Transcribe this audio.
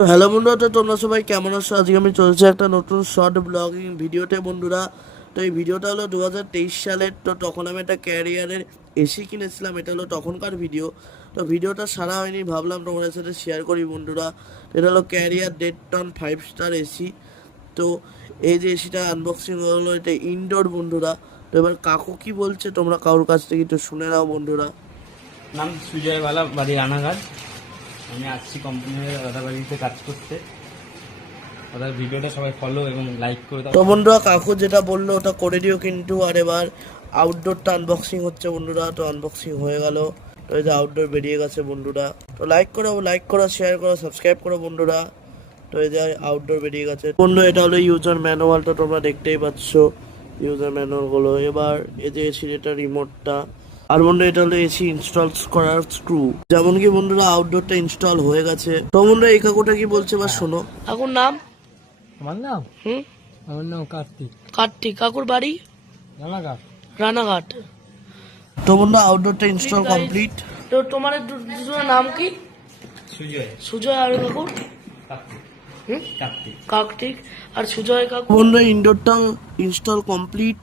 Hello বন্ধুরা, তো তোমরা সবাই কেমন আছো? আজকে আমি চলছে একটা নতুন শর্ট ব্লগিং ভিডিওতে বন্ধুরা। তো এই ভিডিওটা হলো 2023 সালের। তো তখন আমি একটা ক্যারিয়ারের এসি কিনেছিলাম, এটা হলো তখনকার ভিডিও। তো ভিডিওটা সারা হয়নি, ভাবলাম তোমাদের সাথে শেয়ার করি বন্ধুরা। এটা হলো ক্যারিয়ার 1.5 টন 5 স্টার এসি। তো এই যে এসিটা আনবক্সিং হলো, এটা ইনডোর বন্ধুরা। তো এবার কাকু কি বলছে তোমরা কারোর কাছ থেকে একটু শুনে নাও বন্ধুরা। নাম সুজয় বালা, বাড়ি রানাঘাট। আমি আসছি কোম্পানির দাদা বাড়িতে কাজ করতে। দাদার ভিডিওটা সবাই ফলো এবং লাইক করে দাও। তো বন্ধুরা, কাকু যেটা বললো ওটা করে দিও কিন্তু। আর এবার আউটডোরটা আনবক্সিং হচ্ছে বন্ধুরা। তো আনবক্সিং হয়ে গেল। তো এই যে আউটডোর বেরিয়ে গেছে বন্ধুরা। তো লাইক করো, শেয়ার করো, সাবস্ক্রাইব করো বন্ধুরা। তো এই যে আউটডোর বেরিয়ে গেছে বন্ধু। এটা হলো ইউজার ম্যানুয়াল, তো তোমরা দেখতেই পাচ্ছ ইউজার ম্যানুয়াল গুলো। এবার এই যে এসির এটা রিমোটটা। আর বন্ধু, এটা হলো এসি ইনস্টল করার স্ক্রু। যেমন কি বন্ধুরা আউটডোরটা ইনস্টল হয়ে গেছে। তো বন্ধুরা এই কাকুটা কি বলছে বা শোনো। কাকুর নাম? আমার নাম আমার নাম কার্তিক। কার্তিক। কাকুর বাড়ি? রানাঘাট। রানাঘাট। তো বন্ধু আউটডোরটা ইনস্টল কমপ্লিট। তো তোমার দুজনের নাম কি? সুজয়। সুজয় আর কাকুর? কার্তিক। হুম? কার্তিক। কার্তিক আর সুজয় কাকু। বন্ধু ইনডোরটা ইনস্টল কমপ্লিট।